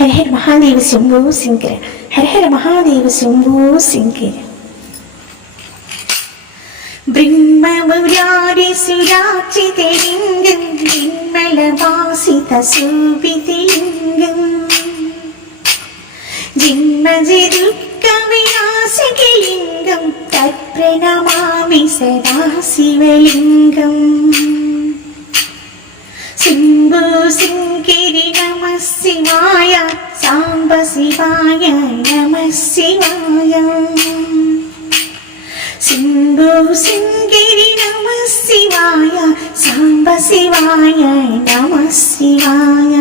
ഹര ഹര മഹാദേവ ശംഭോ ശങ്കര, ഹര ഹര മഹാദേവ ശംഭോ ശങ്കര. ബ്രഹ്മമുരാരിസുരാർച്ചിതലിംഗം നിർമ്മലവാസിതശോഭിതലിംഗം ജന്മജദുഃഖവിനാശകലിംഗം തത്പ്രണമാമി സദാ ശിവലിംഗം. ശംഭോ ശങ്കരി നമഃ ശിവായ, സാംബ ശിവായ നമഃ ശിവായ. ശംഭോ ശങ്കരി നമഃ ശിവായ, സാംബ ശിവായ നമഃ ശിവായ.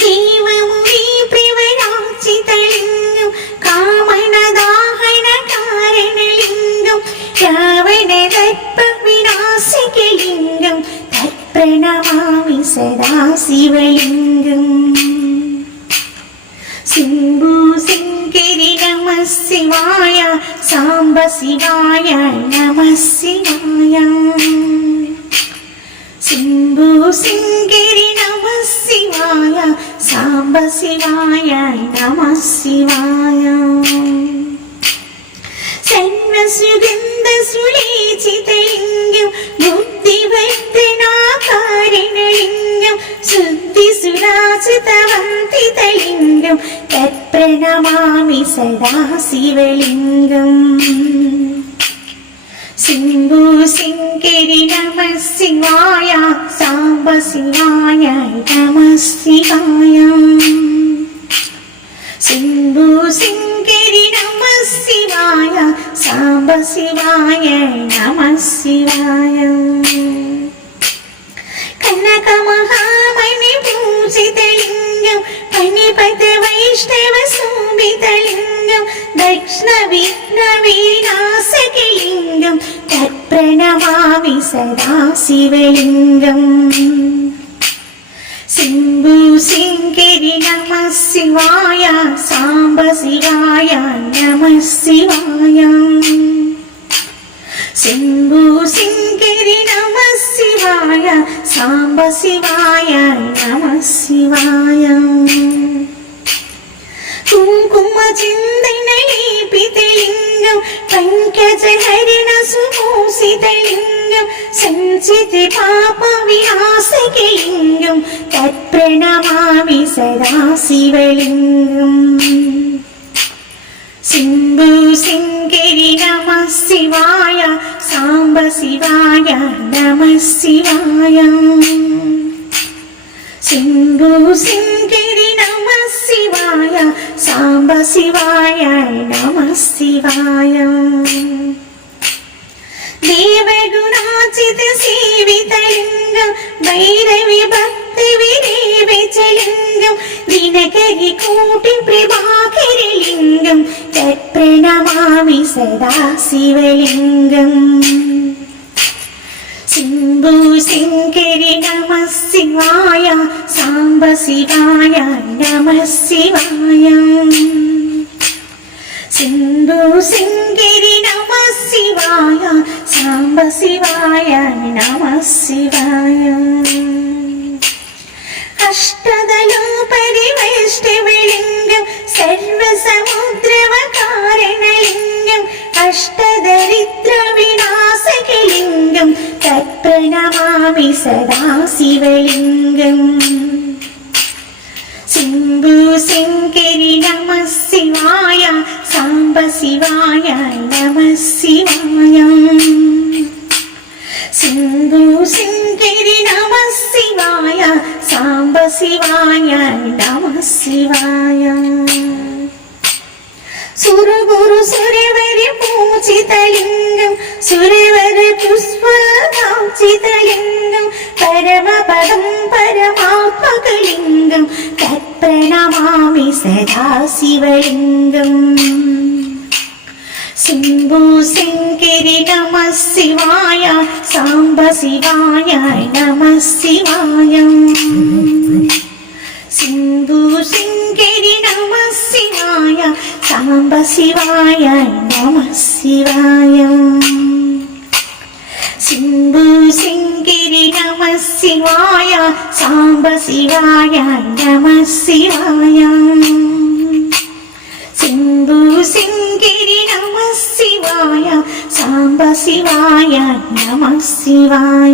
ദേവമുനി പ്രവരാർച്ചിതലിംഗം കാമനദാഹന കാരണലിംഗം രാവണദർപ്പവിനാശകലിംഗം തത്പ്രണമാമി സദാ ശിവലിംഗം. ശംഭോ ശങ്കരി നമഃ ശിവായ, സാംബ ശിവായ നമഃ ശിവായ. ശംഭോ ശങ്കരി നമഃ ശിവായ, സാംബ ശിവായ നമഃ ശിവായ. സർവസുഗന്ധസുലേചിതലിംഗം ബുദ്ധിവർദ്ധനാകാരണലിംഗം ശുദ്ധിസുരാചിതവന്തിതലിംഗം തത്പ്രണമാമി സദാ ശിവലിംഗം. ശംഭോ ശങ്കരി നമഃ ശിവായ, സാംബ ശിവായ നമഃ ശിവായ. ശംഭോ ശങ്കരി നമഃ ശിവായ, സാംബ ശിവായ നമഃ ശിവായ. കനകമഹാമണി പൂജിതലിംഗം പണിപത വൈഷ്ണവ ശോഭിതലിംഗം ദക്ഷിണവിഘ്നവിനാശകലിംഗം തത്പ്രണമാമി സദാ ശിവലിംഗം. ശംഭോ ശങ്കരി നമഃ ശിവായ, സാംബ ശിവായ നമഃ ശിവായ. ശംഭോ ശങ്കരി നമഃ ശിവായ, സാംബ ശിവായ നമഃ ശിവായ. കുങ്കുമചന്ദനലേപിതലിംഗം പങ്കജഹരിണ സുമോസിതലിംഗം സഞ്ചിതി പാപവിനാശകലിംഗം തത്പ്രണമാമി സദാ ശിവലിംഗം. ശംഭോ ശങ്കരി നമഃ ശിവായ, സാംബ ശിവായ നമഃ ശിവായ. ശംഭോ ശങ്കരി നമഃ ശിവായ, സാംബ ശിവായ നമഃ ശിവായ. ദേവഗുണാചിത സേവിതലിംഗം ഭൈരവി ഭക്തി വിരേവിതലിംഗം ദിനകരി കൂട്ടി പ്രഭാകരലിംഗം തത്പ്രണമാമി സദാ ശിവലിംഗം. ശംഭോ ശങ്കരി നമഃ ശിവായ, സാംബ ശിവായ നമഃ ശിവായ. ശംഭോ ശങ്കരി നമഃ ശിവായ, സാംബ ശിവായ നമഃ ശിവായ. അഷ്ടദലോപരിവൈഷ്ണവലിംഗം സർവസമുദ്രവകാരണലിംഗം അഷ്ടദരിദ്രവിനാശകലിംഗം തത്പ്രണമാമി സദാ ശിവലിംഗം. ശംഭോ ശങ്കരി നമഃ ശിവായ, സാംബ ശിവായ നമഃ ശിവായ. ശംഭോ ശങ്കരി നമഃ ശിവായ, സാംബ ശിവായ നമഃ ശിവായ. സുരഗുരു സുരവരി പൂജിതലിംഗം സുരവരി പുഷ്പദാചിതലിംഗം പരമപദം പരമാത്മകലിംഗം തത്പ്രണമാമി സദാ ശിവലിംഗം. ശംഭോ ശങ്കരി നമഃ ശിവായ, സാംബ ശിവായ നമഃ ശിവായ. ശംഭോ ശങ്കരി നമഃ ശിവായ, സാംബ ശിവായ നമഃ ശിവായ. ശംഭോ ശങ്കരി നമഃ శివాయ సాంబ శివాయ నమ శివాయ శంభు సింగిరి నమ శివాయ సాంబ శివాయ నమ శివాయ